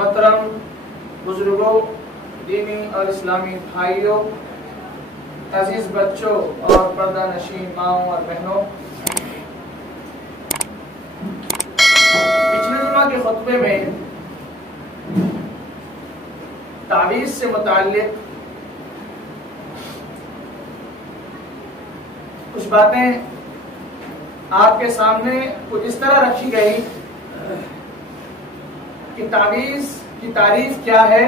محترم بزرگوں، دینی اور اسلامی بھائیوں، عزیز بچوں اور پردہ نشین ماؤں اور بہنوں، پچھلے جمعہ کے خطبے میں تعویذ سے متعلق کچھ باتیں آپ کے سامنے کچھ اس طرح رکھی گئی کہ تعویذ کی تعریف کیا ہے،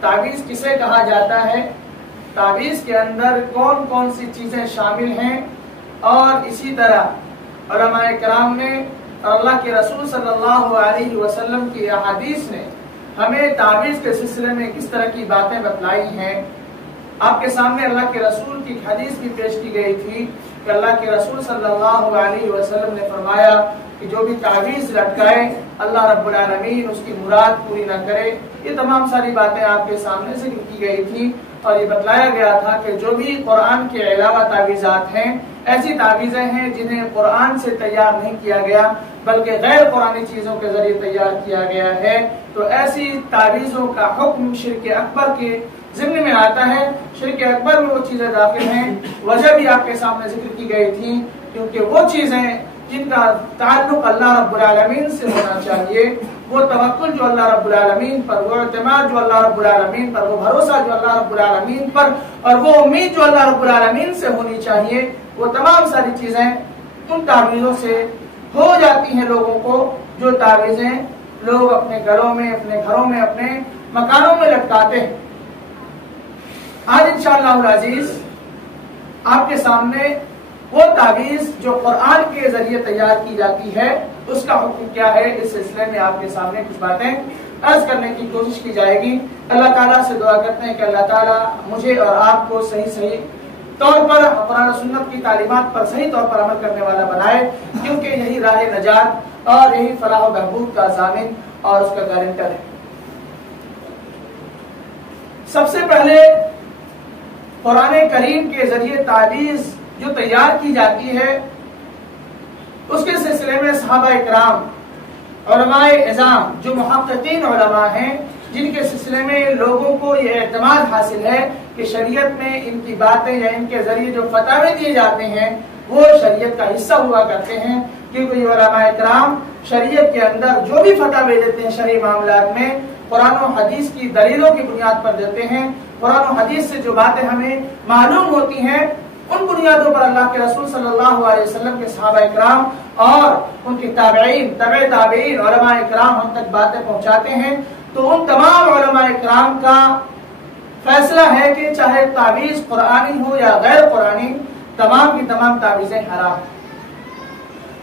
تعویذ کسے کہا جاتا ہے، تعویذ کے اندر کون کون سی چیزیں شامل ہیں، اور اسی طرح علماء کرام نے اور اللہ کے رسول صلی اللہ علیہ وسلم کی احادیث نے ہمیں تعویذ کے سلسلے میں کس طرح کی باتیں بتلائی ہیں۔ آپ کے سامنے اللہ کے رسول کی حدیث بھی پیش کی گئی تھی کہ اللہ کے رسول صلی اللہ علیہ وسلم نے فرمایا کہ جو بھی تعویذ لٹکائے اللہ رب العالمین اس کی مراد پوری نہ کرے۔ یہ تمام ساری باتیں آپ کے سامنے ذکر کی گئی تھی اور یہ بتلایا گیا تھا کہ جو بھی قرآن کے علاوہ تعویذات ہیں، ایسی تعویذیں ہیں جنہیں قرآن سے تیار نہیں کیا گیا بلکہ غیر قرآنی چیزوں کے ذریعے تیار کیا گیا ہے، تو ایسی تعویذوں کا حکم شرک اکبر کے ضمن میں آتا ہے۔ شرک اکبر میں وہ چیزیں داخل ہیں، وجہ بھی آپ کے سامنے ذکر کی گئی تھی، کیونکہ وہ چیزیں جن کا تعلق اللہ رب العالمین سے ہونا چاہیے، وہ توکل جو اللہ رب العالمین پر، وہ اعتماد جو اللہ رب العالمین پر، وہ بھروسہ جو اللہ رب العالمین پر، اور وہ امید جو اللہ رب العالمین سے ہونی چاہیے، وہ تمام ساری چیزیں ان تعویذوں سے ہو جاتی ہیں لوگوں کو، جو تعویذیں لوگ اپنے گھروں میں، اپنے مکانوں میں لٹکاتے ہیں۔ آج انشاءاللہ العزیز آپ کے سامنے وہ تعویذ جو قرآن کے ذریعے تیار کی جاتی ہے اس کا حکم کیا ہے، اس سلسلے میں آپ کے سامنے کچھ باتیں عرض کرنے کی کوشش کی جائے گی۔ اللہ تعالیٰ سے دعا کرتے ہیں کہ اللہ تعالیٰ مجھے اور آپ کو صحیح طور پر قرآن و سنت کی تعلیمات پر صحیح طور پر عمل کرنے والا بنائے، کیونکہ یہی راہ نجات اور یہی فلاح و بہبود کا ضامن اور اس کا گارنٹر ہے۔ سب سے پہلے قرآن کریم کے ذریعے تعویذ جو تیار کی جاتی ہے اس کے سلسلے میں صحابہ اکرام، علماء اعظام جو محققین علماء ہیں، جن کے سلسلے میں لوگوں کو یہ اعتماد حاصل ہے کہ شریعت میں ان کی باتیں یا ان کے ذریعے جو فتاوے دیے جاتے ہیں وہ شریعت کا حصہ ہوا کرتے ہیں، کیونکہ یہ علماء اکرام شریعت کے اندر جو بھی فتاوے دیتے ہیں شرعی معاملات میں قرآن و حدیث کی دلیلوں کی بنیاد پر دیتے ہیں۔ قرآن و حدیث سے جو باتیں ہمیں معلوم ہوتی ہیں ان بنیادوں پر اللہ کے رسول صلی اللہ علیہ وسلم کے صحابہ اکرام اور ان کے تابعین، تبع تابعین، علماء اکرام ہم تک باتیں پہنچاتے ہیں۔ تو ان تمام علماء اکرام کا فیصلہ ہے کہ چاہے تعویذ قرآنی ہو یا غیر قرآنی، تمام کی تمام تعویذیں حرام ہیں۔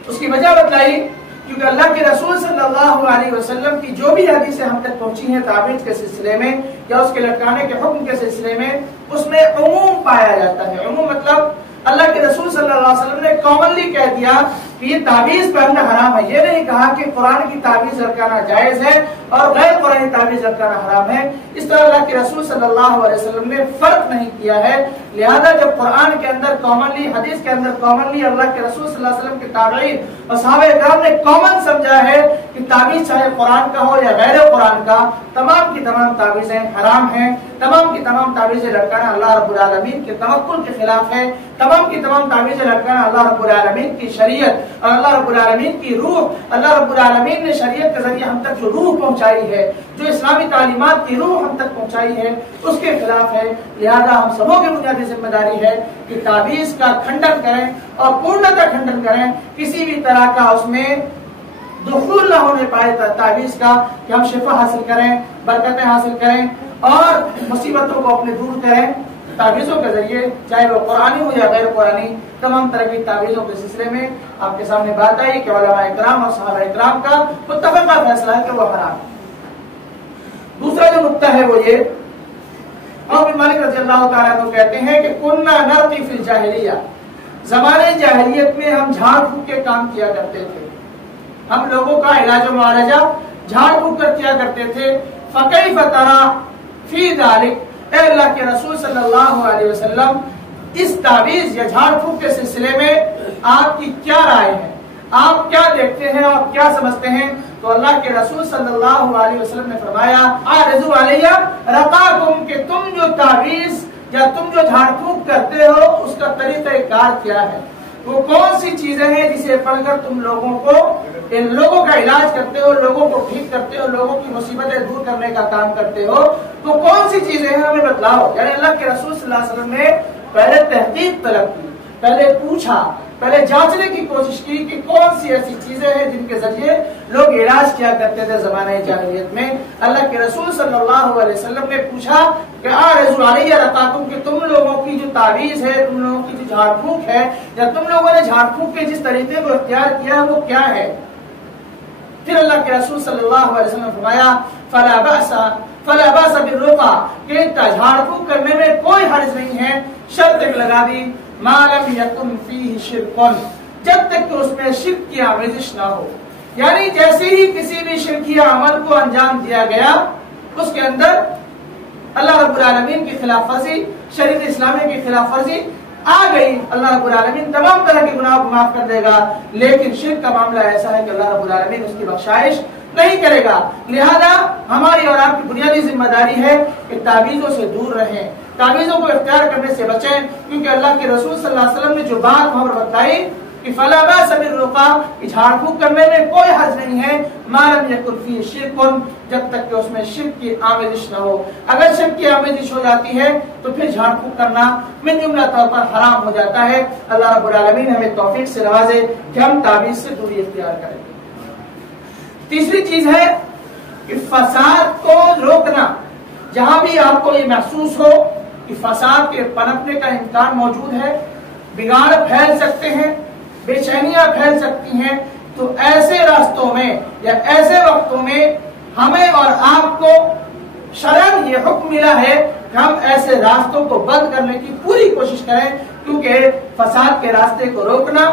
اس کی وجہ بتلائی کیونکہ اللہ کے رسول صلی اللہ علیہ وسلم کی جو بھی حدیثیں ہم تک پہنچی ہیں تعویذ کے سلسلے میں یا اس کے لٹکانے کے حکم کے سلسلے میں، اس میں عموم پایا جاتا ہے۔ عموم مطلب اللہ کے رسول صلی اللہ علیہ وسلم نے کامنلی کہہ دیا کہ یہ تعویذ پہننا حرام ہے، یہ نہیں کہا کہ قرآن کی تعویذ لٹکانا جائز ہے اور غیر قرآنی تعویذ لٹکانا حرام ہے۔ اس طرح اللہ کے رسول صلی اللہ علیہ وسلم نے فرق نہیں کیا ہے، لہذا جب قرآن کے اندر کامنلی، حدیث کے اندر کامنلی اللہ کے رسول صلی اللہ علیہ وسلم کے تابعین اور صحابہ کرام نے کامن سمجھا ہے کہ تعویذ چاہے قرآن کا ہو یا غیر قرآن کا، تمام کی تمام تعویذیں حرام ہیں، تمام کی تمام تعویذیں لٹکانا اللہ رب العالمین کے توکل کے خلاف ہے، تمام کی تمام تعویذیں لٹکانا اللہ رب العالمین کی شریعت اور اللہ رب العالمین کی روح، اللہ رب العالمین نے شریعت کے ذریعے ہم تک جو روح پہنچائی ہے، جو اسلامی تعلیمات کی روح ہم تک پہنچائی ہے، اس کے خلاف ہے۔ لہذا ہم سبوں کی بنیادی ذمہ داری ہے کہ تعویذ کا کھنڈن کریں اور پورنتہ کھنڈن کریں، کسی بھی طرح کا اس میں دخول نہ ہونے پائے تعویذ کا، کہ ہم شفا حاصل کریں، برکتیں حاصل کریں اور مصیبتوں کو اپنے دور کریں تعویذوں کے ذریعے، چاہے وہ قرآنی ہو یا غیر قرآنی۔ تمام طرح کی تعویذوں کے سلسلے میں آپ کے سامنے بات آئی کہ علماء اکرام اور صحابہ اکرام کا متفقہ فیصلہ ہے کہ وہ حرام ہے۔ دوسرا جو نقطہ ہے وہ یہ، عوف بن مالک رضی اللہ تعالیٰ عنہ کہتے ہیں کہ کننا نرقی فی الجاہلیہ، زمانے جاہلیت میں ہم جھاڑ پھونک کے کام کیا کرتے تھے، ہم لوگوں کا علاج و معالجہ جھاڑ پھونک کر کیا کرتے تھے۔ فکیف تری فی ذلک، اے اللہ کے رسول صلی اللہ علیہ وسلم، اس تعویذ یا جھاڑ پھونک کے سلسلے میں آپ کی کیا رائے ہے، آپ کیا دیکھتے ہیں اور کیا سمجھتے ہیں؟ تو اللہ کے رسول صلی اللہ علیہ وسلم نے فرمایا عارضو علیہ رقاکم، کہ تم جو تعویذ یا تم جو جھاڑ پھونک کرتے ہو اس کا طریقہ کار کیا ہے، وہ کون سی چیزیں ہیں جسے پڑھ کر تم لوگوں کو ان لوگوں کا علاج کرتے ہو، لوگوں کو ٹھیک کرتے ہو، لوگوں کی مصیبتیں دور کرنے کا کام کرتے ہو، تو کون سی چیزیں ہیں ہمیں بتلاؤ۔ یعنی اللہ کے رسول صلی اللہ علیہ وسلم نے پہلے تحقیق طلب کی، پہلے پوچھا، پہلے جانچنے کی کوشش کی کہ کون سی ایسی چیزیں ہیں جن کے ذریعے لوگ علاج کیا کرتے تھے زمانہ جاہلیت میں۔ اللہ کے رسول صلی اللہ علیہ وسلم نے پوچھا کہ عارضو علیہ رقاکم، کہ تم لوگوں کی جو تعویذ ہے، تم لوگوں کی جو جھاڑ پھونک ہے، یا تم لوگوں نے جھاڑ پھونک کے جس طریقے کو اختیار کیا ہے وہ کیا ہے؟ پھر اللہ کے رسول صلی اللہ علیہ وسلم نے فرمایا فلا باس بالرقا، کہ جھاڑ پھونک کرنے میں کوئی حرج نہیں ہے، شرط لگا دی ما لم یکن فیہ شرک، جب تک کہ اس میں شرک کی آمیزش نہ ہو۔ یعنی جیسے ہی کسی بھی شرکی عمل کو انجام دیا گیا اس کے اندر اللہ رب العالمین کی خلاف ورزی، شریعت اسلامی کی خلاف ورزی آ گئی، اللہ رب العالمین تمام طرح کے گناہوں کو معاف کر دے گا، لیکن شرک کا معاملہ ایسا ہے کہ اللہ رب العالمین اس کی بخشائش نہیں کرے گا۔ لہذا ہماری اور آپ کی بنیادی ذمہ داری ہے کہ تعویذوں سے دور رہیں، تعویذوں کو اختیار کرنے سے بچیں، کیونکہ اللہ کے رسول صلی اللہ علیہ وسلم نے جو بات وہاں پر بتائی کہ فلا باس بالرقا، جھاڑ پھونک کرنے میں کوئی حرج نہیں ہے، ما لم یکن فیہ شرک، جب تک کہ اس میں شرک کی آمیزش نہ ہو۔ اگر شرک کی آمیزش ہو جاتی ہے تو پھر جھاڑ پھونک کرنا من جملہ طور پر حرام ہو جاتا ہے۔ اللہ رب العالمین ہمیں توفیق سے نوازے کہ ہم تعویذ سے دوری اختیار کریں۔ تیسری چیز ہے کہ فساد کو روکنا۔ جہاں بھی آپ کو یہ محسوس ہو کہ فساد کے پنپنے کا امکان موجود ہے، بگاڑ پھیل سکتے ہیں، بے چینیاں پھیل سکتی ہیں، تو ایسے راستوں میں یا ایسے وقتوں میں ہمیں اور آپ کو شرعاً یہ حکم ملا ہے کہ ہم ایسے راستوں کو بند کرنے کی پوری کوشش کریں، کیونکہ فساد کے راستے کو روکنا،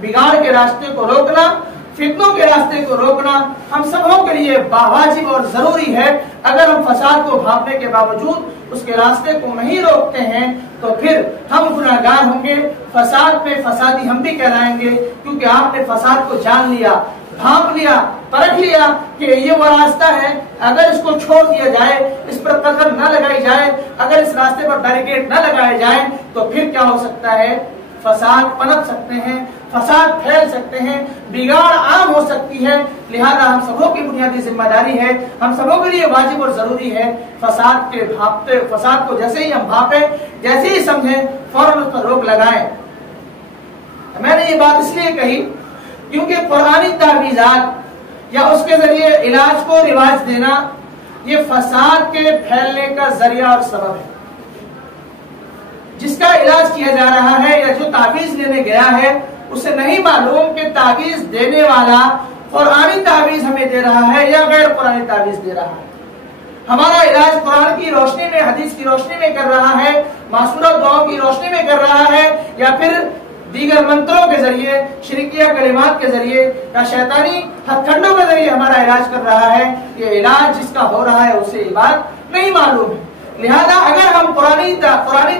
بگاڑ کے راستے کو روکنا، فتنوں کے راستے کو روکنا ہم سبوں کے لیے واجب اور ضروری ہے۔ اگر ہم فساد کو بھاگنے کے باوجود اس کے راستے کو نہیں روکتے ہیں تو پھر ہم گناہگار ہوں گے، فساد میں فسادی ہم بھی کہلائیں گے، کیونکہ آپ نے فساد کو جان لیا، بھانپ لیا، پرکھ لیا کہ یہ وہ راستہ ہے، اگر اس کو چھوڑ دیا جائے، اس پر قدم نہ لگائی جائے، اگر اس راستے پر بیریکیڈ نہ لگائے جائیں تو پھر کیا ہو سکتا ہے؟ فساد پنپ سکتے ہیں، فساد پھیل سکتے ہیں، بگاڑ عام ہو سکتی ہے۔ لہذا ہم سبوں کی بنیادی ذمہ داری ہے، ہم سبوں کے لیے واجب اور ضروری ہے فساد کو جیسے ہی ہم بھاپیں، جیسے ہی سمجھیں، فوراً اس پر روک لگائیں۔ میں نے یہ بات اس لیے کہی کیونکہ قرآنی تعویذات یا اس کے ذریعے علاج کو رواج دینا یہ فساد کے پھیلنے کا ذریعہ اور سبب ہے۔ جس کا علاج کیا جا رہا ہے یا جو تعویذ لینے گیا ہے اسے نہیں معلوم کہ تعویذ دینے والا قرآنی تعویذ ہمیں دے رہا ہے یا غیر قرآنی تعویذ دے رہا ہے۔ ہمارا علاج قرآن کی روشنی میں، حدیث کی روشنی میں کر رہا ہے، معصورہ دعاؤں کی روشنی میں کر رہا ہے، یا پھر دیگر منتروں کے ذریعے، شرکیہ کلمات کے ذریعے یا شیطانی ہتھ کنڈوں کے ذریعے ہمارا علاج کر رہا ہے۔ یہ علاج جس کا ہو رہا ہے اسے یہ بات نہیں معلوم ہے۔ لہذا اگر ہم قرآنی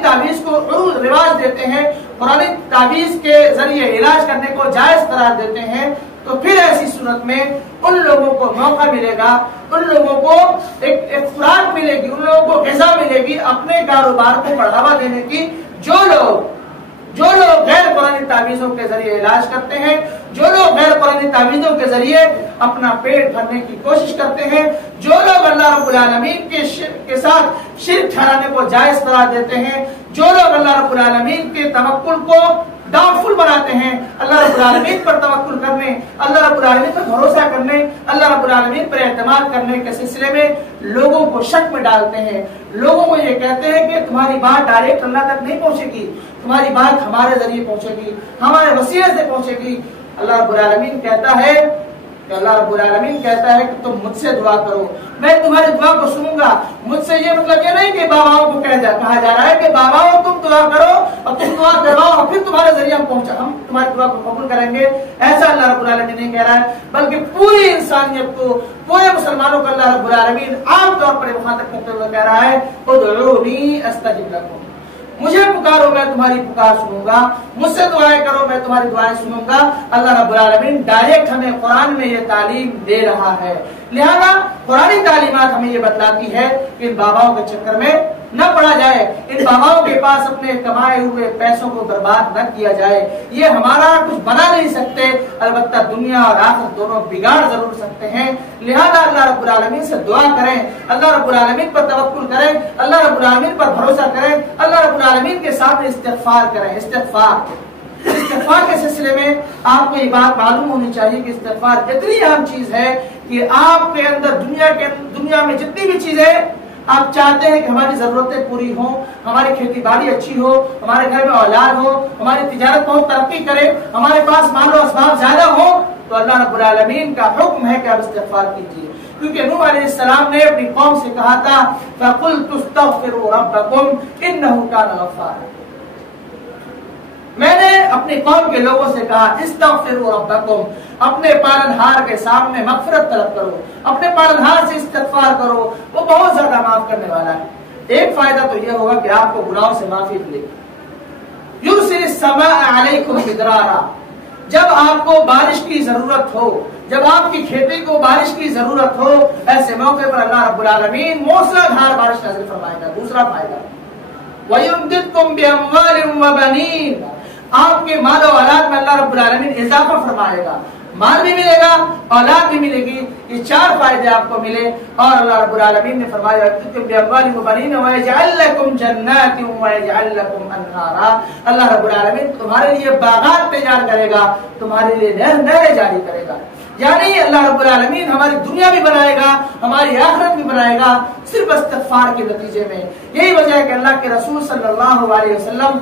تعویذ کو رواج دیتے ہیں، قرآنی تعویذ کے ذریعے علاج کرنے کو جائز قرار دیتے ہیں، تو پھر ایسی صورت میں ان لوگوں کو موقع ملے گا، ان لوگوں کو ایک خوراک ملے گی، ان لوگوں کو غذا ملے گی اپنے کاروبار کو بڑھاوا دینے کی، جو لوگ غیر قرآنی تعویذوں کے ذریعے علاج کرتے ہیں، جو لوگ غیر قرآنی تعویذوں کے ذریعے اپنا پیٹ بھرنے کی کوشش کرتے ہیں، جو لوگ اللہ رب العالمین کے ساتھ شرک ٹھہرانے کو جائز قرار دیتے ہیں، جو لوگ اللہ رب العالمین کے توکل کو ڈاؤٹ فل بناتے ہیں، اللہ رب العالمین پر توکل کرنے، اللہ رب العالمین پر بھروسہ کرنے، اللہ رب العالمین پر اعتماد کرنے کے سلسلے میں لوگوں کو شک میں ڈالتے ہیں، لوگوں کو یہ کہتے ہیں کہ تمہاری بات ڈائریکٹ اللہ تک نہیں پہنچے گی، تمہاری بات ہمارے ذریعے پہنچے گی، ہمارے وسیلے سے پہنچے گی۔ اللہ رب العالمین کہتا ہے کہ تم مجھ سے دعا کرو، میں تمہاری دعا کو سنوں گا۔ مجھ سے یہ مطلب یہ نہیں کہ باباؤں کو کہا جا رہا ہے کہ باباؤں تم دعا کرو اور تم دعا کرواؤ اور پھر تمہارے ذریعے ہم تمہاری دعا کو قبول کریں گے، ایسا اللہ رب العالمین نہیں کہہ رہا ہے، بلکہ پوری انسانیت کو، پورے مسلمانوں کو اللہ رب العالمین عام طور پر مخاطب کرتے ہوئے کہہ رہا ہے ادعونی استجب لکم، مجھے پکارو میں تمہاری پکار سنوں گا، مجھ سے دعائیں کرو میں تمہاری دعائیں سنوں گا۔ اللہ رب العالمین ڈائریکٹ ہمیں قرآن میں یہ تعلیم دے رہا ہے، لہذا قرآنی تعلیمات ہمیں یہ بتلاتی ہے کہ ان باباؤں کے چکر میں نہ پڑا جائے، ان باباؤں کے پاس اپنے کمائے ہوئے پیسوں کو برباد نہ کیا جائے۔ یہ ہمارا کچھ بنا نہیں سکتے، البتہ دنیا اور آخرت دونوں بگاڑ ضرور سکتے ہیں۔ لہذا اللہ رب العالمین سے دعا کریں، اللہ رب العالمین پر توکل کریں، اللہ رب العالمین پر بھروسہ کریں، اللہ رب العالمین کے سامنے استغفار کریں۔ استغفار کے سلسلے میں آپ کو یہ بات معلوم ہونی چاہیے کہ استغفار اتنی اہم چیز ہے کہ آپ کے اندر دنیا میں جتنی بھی چیزیں آپ چاہتے ہیں کہ ہماری ضرورتیں پوری ہوں، ہماری کھیتی باڑی اچھی ہو، ہمارے گھر میں اولاد ہو، ہماری تجارت بہت ترقی کرے، ہمارے پاس مال و اسباب زیادہ ہو، تو اللہ رب العالمین کا حکم ہے کہ آپ استغفار کیجیے، کیونکہ نوح علیہ السلام نے اپنی قوم سے کہا تھا فَقُلْتُ اسْتَغْفِرُوا رَبَّكُمْ إِنَّهُ كَانَ غَفَّارًا۔ میں نے اپنی قوم کے لوگوں سے کہا استغفروا ربکم، اپنے پالنہار کے سامنے مغفرت طلب کرو، اپنے پالنہار سے استغفار کرو، وہ بہت زیادہ معاف کرنے والا ہے۔ ایک فائدہ تو یہ ہوگا کہ آپ کو گناہوں سے معافی ملے گی۔ یرسل السماء علیکم مدرارا، جب آپ کو بارش کی ضرورت ہو، جب آپ کی کھیتی کو بارش کی ضرورت ہو، ایسے موقع پر اللہ رب العالمین موسلا دھار بارش نازل فرمائے گا۔ دوسرا فائدہ وَيُمْدِدْكُمْ بِأَمْوَالٍ وَبَنِينَ، آپ کے مال و اولاد میں اللہ رب العالمین اضافہ فرمائے گا، مال بھی ملے گا، اولاد بھی ملے گی، یہ چار فائدے آپ کو ملے۔ اور اللہ رب العالمین نے فرمایا بِأَمْوَالٍ وَبَنِينَ وَيَجْعَلْ لَكُمْ جَنَّاتٍ وَيَجْعَلْ لَكُمْ أَنْهَارًا، اللہ رب العالمین تمہارے لیے باغات تیار کرے گا، تمہارے لیے نہریں جاری کرے گا۔ یعنی اللہ رب العالمین ہماری دنیا بھی بنائے گا، ہماری آخرت بھی بنائے گا، صرف استغفار کے نتیجے میں۔ یہی وجہ ہے کہ اللہ کے رسول صلی اللہ علیہ وسلم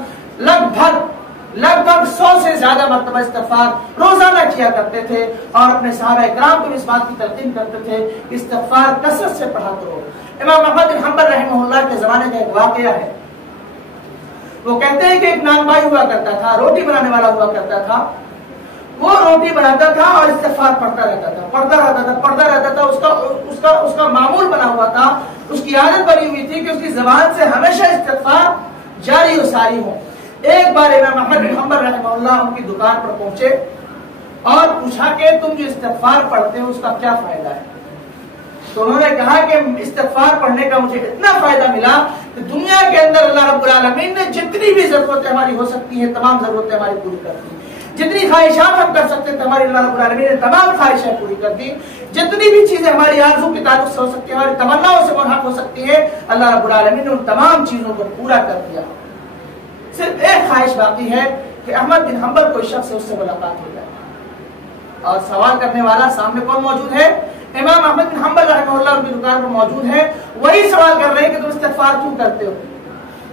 لگ بھگ 100 سے زیادہ مرتبہ استغفار روزانہ کیا کرتے تھے، اور اپنے صحابہ اکرام کو اس بات کی تلقین کرتے تھے کہ استغفار کثرت سے پڑھا کرو۔ امام احمد بن حنبل رحمہ اللہ کے زمانے کا ایک واقعہ ہے، وہ کہتے ہیں کہ ایک نانبائی ہوا کرتا تھا، روٹی بنانے والا ہوا کرتا تھا، وہ روٹی بناتا تھا اور استغفار پڑھتا رہتا تھا، اس کا معمول بنا ہوا تھا، اس کی عادت بنی ہوئی تھی کہ اس کی زبان سے ہمیشہ استغفار جاری و ساری ہو۔ ایک بار امام احمد بن حنبل رحمہ اللہ ان کی دکان پر پہنچے اور پوچھا کہ تم جو استغفار پڑھتے ہو اس کا کیا فائدہ ہے؟ تو انہوں نے کہا کہ استغفار پڑھنے کا مجھے اتنا فائدہ ملا کہ دنیا کے اندر اللہ رب العالمین نے جتنی بھی ضرورتیں ہماری ہو سکتی ہیں تمام ضرورتیں ہماری پوری کر دی، جتنی خواہشات ہم کر سکتے تھے ہماری اللہ رب العالمین نے تمام خواہشیں پوری کر دی، جتنی بھی چیزیں ہماری آرزو کے تعلق سے ہو سکتی ہیں، ہماری تمناؤں سے منحق ہو سکتی ہے، اللہ رب العالمین نے ان تمام چیزوں کو پورا کر دیا۔ صرف ایک خواہش باقی ہے کہ احمد بن حنبل کوئی شخص اس سے ملاقات ہو جائے، اور سوال کرنے والا سامنے کون موجود ہے؟ امام احمد بن حنبل رحمہ اللہ ان کی دکان پر موجود ہے، وہی سوال کر رہے ہیں کہ تم استغفار کیوں کرتے ہو؟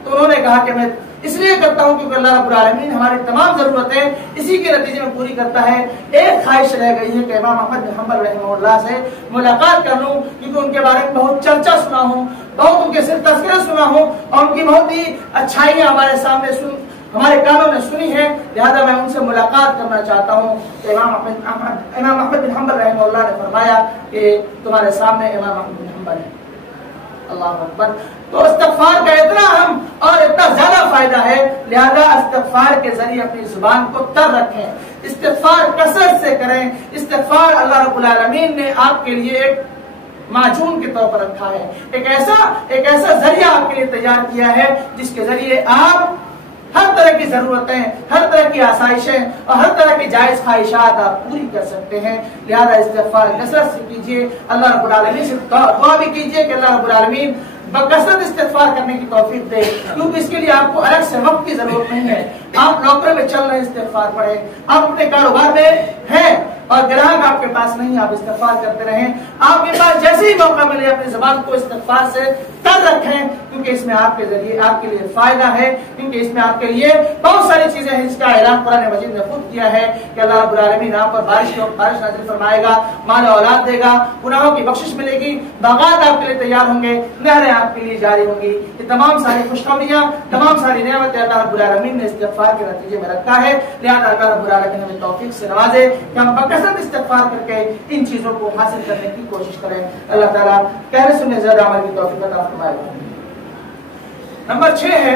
تو انہوں نے کہا کہ میں اس لیے کرتا ہوں کیونکہ اللہ رب العالمین ہماری تمام ضرورتیں اسی کے نتیجے میں پوری کرتا ہے۔ ایک خواہش رہ گئی ہے کہ امام احمد بن حنبل رحمہ اللہ سے ملاقات کر لوں، کیونکہ ان کے بارے میں بہت چرچا سنا ہوں، بہت ان کے صرف تذکرہ سنا ہوں، اور ان کی بہت ہی اچھائیاں ہمارے سامنے ہمارے کانوں نے سنی ہے، لہذا میں ان سے ملاقات کرنا چاہتا ہوں۔ امام احمد بن حنبل رحمہ اللہ نے فرمایا کہ تمہارے سامنے امام احمد بن حنبل ہے۔ اللہ اکبر۔ تو استغفار کا اتنا اہم اور اتنا زیادہ فائدہ ہے، لہذا استغفار کے ذریعے اپنی زبان کو تر رکھیں، استغفار کثرت سے کریں۔ استغفار اللہ رب العالمین نے آپ کے لیے ایک معجون کے طور پر رکھا ہے، ایک ایسا ذریعہ آپ کے لیے تیار کیا ہے جس کے ذریعے آپ ہر طرح کی ضرورتیں، ہر طرح کی آسائشیں اور ہر طرح کی جائز خواہشات آپ پوری کر سکتے ہیں۔ لہذا استغفار کثرت سے کیجیے، اللہ رب العالمین سے دعا بھی کیجیے کہ اللہ رب العالمین بکثرت استغفار کرنے کی توفیق دے، کیونکہ اس کے لیے آپ کو الگ سے وقت کی ضرورت نہیں ہے۔ آپ نوکری میں چل رہے استغفار پڑھیں، آپ اپنے کاروبار میں ہیں اور گراہک آپ کے پاس نہیں، آپ استغفار کرتے رہیں، آپ کے پاس جیسے ہی موقع ملے اپنی زبان کو استغفار سے تر رکھیں، کیونکہ اس میں آپ کے ذریعے آپ کے لیے فائدہ ہے، کیونکہ اس میں آپ کے لیے بہت ساری چیزیں ہیں جس کا اعلان قرآن مجید نے خود کیا ہے کہ اللہ رب العالمین آپ پر بارش نازل فرمائے گا، مال و اولاد دے گا، گناہوں کی بخشش ملے گی، باغات آپ کے لیے تیار ہوں گے، نہریں آپ کے لیے جاری ہوں گی۔ یہ تمام ساری خوشخبریاں، تمام ساری نعمتیں اللہ رب العالمین نے استغفار کے نتیجے میں رکھا ہے، لہذا اللہ رب العالمین ہمیں توفیق سے نوازے کہ ہم بکثرت استغفار کر کے ان چیزوں کو حاصل کرنے کی کوشش کریں۔ اللہ تعالیٰ کہنے سننے زیادہ عمل کی توفیق عطا فرمائے۔ نمبر 6 ہے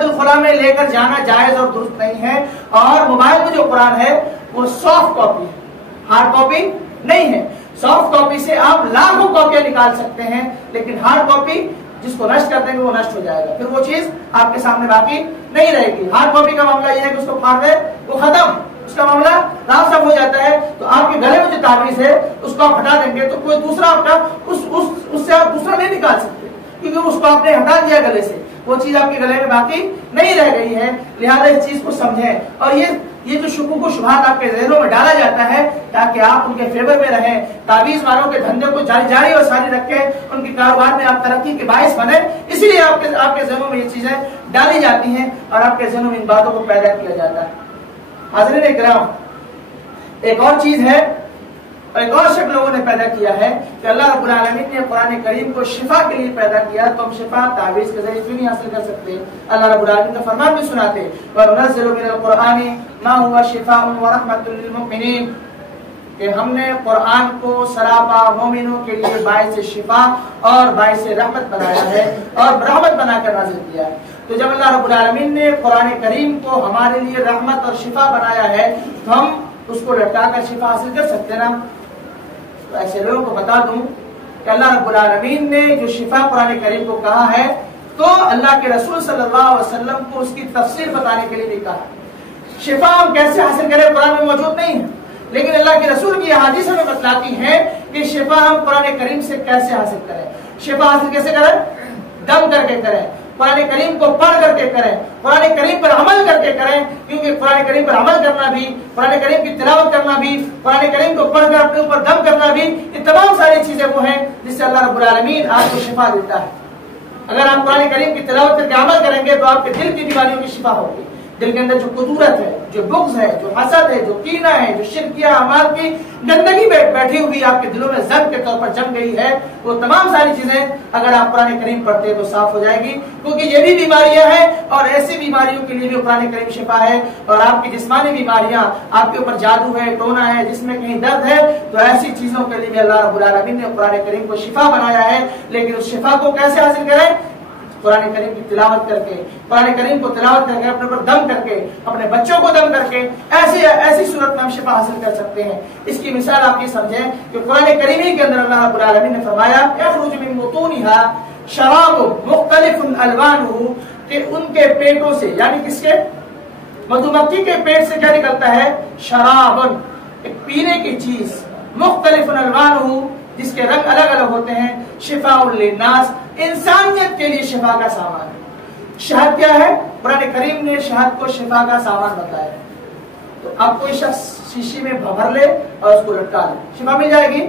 بیت الخلا میں لے کر جانا جائز اور درست نہیں ہے. اور موبائل میں جو قرآن ہے وہ سافٹ کاپی ہے, ہارڈ کاپی نہیں ہے. سافٹ کاپی سے آپ لاکھوں کاپیاں نکال سکتے ہیں, لیکن ہارڈ کاپی جس کو نشٹ کر دیں گے وہ نشٹ ہو جائے گا, پھر وہ چیز آپ کے سامنے باقی نہیں رہے گی. ہارڈ کاپی کا معاملہ یہ ہے کہ اس کو پھاڑ دے وہ ختم, اس کا معاملہ راف صاف ہو جاتا ہے. تو آپ کے گلے میں جو تعویذ ہے اس کو آپ ہٹا دیں گے تو کوئی دوسرا آپ کا اس سے آپ دوسرا نہیں نکال سکتے, کیونکہ اس کو آپ نے ہٹا دیا گلے سے, وہ چیز آپ کے گلے میں باقی نہیں رہ گئی ہے. لہذا اس چیز کو سمجھیں. اور یہ جو شکوک و شبہات آپ کے ذہنوں میں ڈالا جاتا ہے تاکہ آپ ان کے فیور میں رہیں, تعویذ ماروں کے دھندے کو جاری اور ساری رکھیں, ان کے کاروبار میں آپ ترقی کے باعث بنے, اسی لیے آپ کے ذہنوں میں یہ چیزیں ڈالی جاتی ہیں اور آپ کے ذہنوں میں ان باتوں کو پیدا کیا جاتا ہے. حاضرین اکرام, ایک اور چیز ہے اور ایک اور شک لوگوں نے پیدا کیا ہے کہ اللہ رب العالمین نے قرآن کریم کو شفا کے لیے پیدا کیا, تو ہم شفا تعویذ کے ذریعے کیوں نہیں حاصل کر سکتے؟ اللہ رب العالمین کا فرمان بھی سناتے وَنُنَزِّلُ مِنَ الْقُرْآنِ مَا هُوَ شِفَاءٌ وَرَحْمَةٌ لِّلْمُؤْمِنِينَ, کہ ہم نے قرآن کو سراپا مومنوں کے لیے باعث شفا اور باعث رحمت بنایا ہے اور رحمت بنا کر نازل کیا ہے. تو جب اللہ رب العالمین نے قرآن کریم کو ہمارے لیے رحمت اور شفا بنایا ہے تو ہم اس کو لٹا کر شفا حاصل کر سکتے نا. تو ایسے لوگوں کو بتا دوں کہ اللہ رب العالمین نے جو شفا قرآن کریم کو کہا ہے تو اللہ کے رسول صلی اللہ علیہ وسلم کو اس کی تفسیر بتانے کے لیے بھی کہا. شفا ہم کیسے حاصل کریں قرآن میں موجود نہیں ہے, لیکن اللہ کے رسول کی احادیث ہمیں بتلاتی ہیں کہ شفا ہم قرآن کریم سے کیسے حاصل کریں. شفا حاصل کیسے کریں؟ دم کر کے کریں, قرآن کریم کو پڑھ کر کے کریں, قرآن کریم پر عمل کر کے کریں, کیونکہ قرآن کریم پر عمل کرنا بھی, قرآن کریم کی تلاوت کرنا بھی, قرآن کریم کو پڑھ کر اپنے اوپر دم کرنا بھی, یہ تمام ساری چیزیں وہ ہیں جس سے اللہ رب العالمین آپ کو شفا دیتا ہے. اگر آپ قرآن کریم کی تلاوت کر کے عمل کریں گے تو آپ کے دل کی بیماریوں کی شفا ہوگی. دل کے اندر جو قدورت ہے, جو بغض ہے, جو حسد ہے, جو کینہ ہے, جو شرکیہ اعمال کی گندگی بیٹھی ہوئی آپ کے دلوں میں زنگ کے طور پر جم گئی ہے, وہ تمام ساری چیزیں اگر آپ قرآن کریم پڑھتے ہیں تو صاف ہو جائے گی. کیونکہ یہ بھی بیماریاں ہیں اور ایسی بیماریوں کے لیے بھی قرآن کریم شفا ہے. اور آپ کی جسمانی بیماریاں, آپ کے اوپر جادو ہے, ٹونا ہے, جس میں کہیں درد ہے, تو ایسی چیزوں کے لیے بھی اللہ رب العالمین نے قرآن کریم کو شفا بنایا ہے. لیکن اس شفا کو کیسے حاصل کریں؟ قرآن کریم کی تلاوت کر کے, قرآن کریم کو تلاوت کر کے, اپنے پر دم کر کے, اپنے بچوں کو دم کر کے, ایسی صورت میں ہم شفا حاصل کر سکتے ہیں. اس کی مثال آپ یہ سمجھیں کہ قرآن کریم کے اندر اللہ رب العالمین نے فرمایا یخرج من بطونها شراب مختلف الوانه, کہ ان کے پیٹوں سے, یعنی کس کے؟ مدھو مکھی کے پیٹ سے کیا نکلتا ہے؟ شراب, ایک پینے کی چیز, مختلف الوانه, جس کے رنگ الگ الگ ہوتے ہیں, شفاء للناس, انسانیت کے لیے شفا کا سامان ہے. شہد کیا ہے؟ قرآن کریم نے شہد کو شفا کا سامان بتایا. تو اب کوئی شخص شیشی میں بھر لے اور اس کو لٹکا لے, شفا مل جائے گی.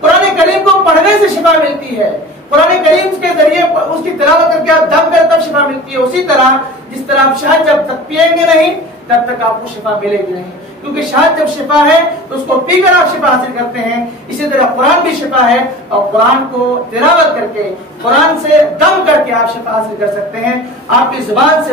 قرآن کریم کو پڑھنے سے شفا ملتی ہے, قرآن کریم کے ذریعے اس کی تلاوت کر کے آپ دم کر تب شفا ملتی ہے. اسی طرح جس طرح آپ شہد جب تک پیئیں گے نہیں تب تک آپ کو شفا ملے گی نہیں, کیونکہ شہد جب شفا ہے تو اس کو پی کر آپ شفا حاصل کرتے ہیں. اسی طرح قرآن بھی شفا ہے اور قرآن کو تلاوت کر کے, قرآن سے دم کر کے آپ شفا حاصل کر سکتے ہیں. آپ کی زبان سے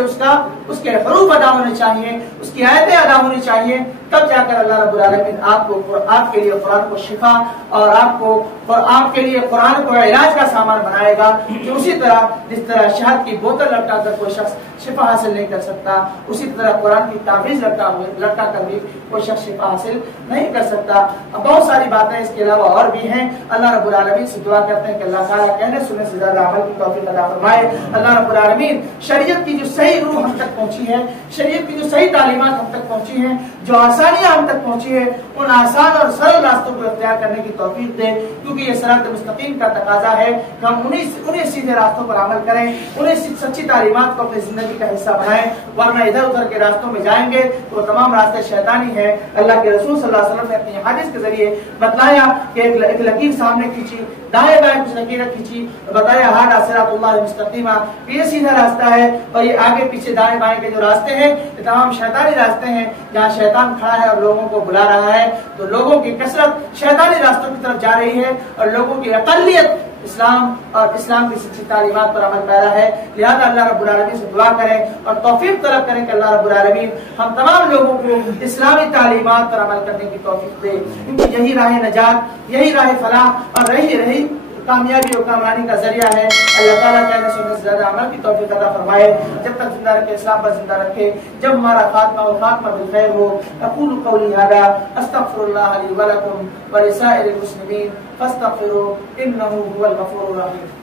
اس کے حروف ادا ہونے چاہیے, اس کی آیتیں ادا ہونی چاہیے, تب جا کر اللہ رب العالمین آپ کے لیے قرآن کو شفا اور آپ کے لیے قرآن کو علاج کا سامان بنائے گا. کہ اسی طرح جس طرح شہد کی بوتل لٹکا کر کوئی شخص شفا حاصل نہیں کر سکتا, اسی طرح قرآن کی تعویذ لٹکا کر بھی کوئی شخص شفا حاصل نہیں کر سکتا. اب بہت ساری باتیں اس کے علاوہ اور بھی ہیں. اللہ رب العالمین سے دعا کرتے ہیں کہ اللہ تعالیٰ کہنے سننے سے زیادہ عمل کی توفیق عطا فرمائے. اللہ رب العالمین شریعت کی جو صحیح روح ہم تک پہنچی ہے, شریعت کی جو صحیح تعلیمات ہم تک پہنچی ہیں, جو آسانیاں ہم تک پہنچی ہے, ان آسان اور سرل راستوں کو اختیار کرنے کی توفیق دے, کیونکہ یہ صراط مستقیم کا تقاضا ہے کہ ہم انہیں سیدھے راستوں پر عمل کریں, انہیں سچی تعلیمات کو اپنی زندگی کا حصہ بنائیں. ورنہ ادھر ادھر کے راستوں میں جائیں گے تو تمام راستے شیطانی ہیں. اللہ کے رسول صلی اللہ علیہ وسلم نے اپنی حدیث کے ذریعے بتلایا کہ ایک لکیر سامنے کھینچی, دائیں بائیں کچھ لکیریں کھینچی, بتایا ہاذا صراط اللہ مستقیم, یہ سیدھا راستہ ہے. اور یہ آگے پیچھے دائیں بائیں کے جو راستے ہیں یہ تمام شیطانی راستے ہیں, جہاں شیطان کھڑا ہے اور لوگوں کو بلا رہا ہے. تو لوگوں کی کثرت شیطانی راستوں کی طرف جا رہی ہے اور لوگوں کی اقلیت اسلام اور اسلام کی سچی تعلیمات پر عمل پیرا ہے. لہذا اللہ رب العالمین سے دعا کریں اور توفیق طلب کریں کہ اللہ رب العالمین ہم تمام لوگوں کو اسلامی تعلیمات پر عمل کرنے کی توفیق دے, کیونکہ یہی راہ نجات, یہی راہ فلاح اور کامیابی و کامرانی کا ذریعہ ہے۔ اللہ تعالیٰ کہنے سننے سے زیادہ عمل کی توفیق عطا فرمائے، جب تک زندہ رکھے اسلام پر زندہ رکھے، جب ہمارا خاتمہ و خاتمہ بالخیر ہو۔ اقول قولی ھذا استغفر اللہ لی ولکم ولسائر المسلمین فاستغفروہ انہ هو الغفور الرحیم۔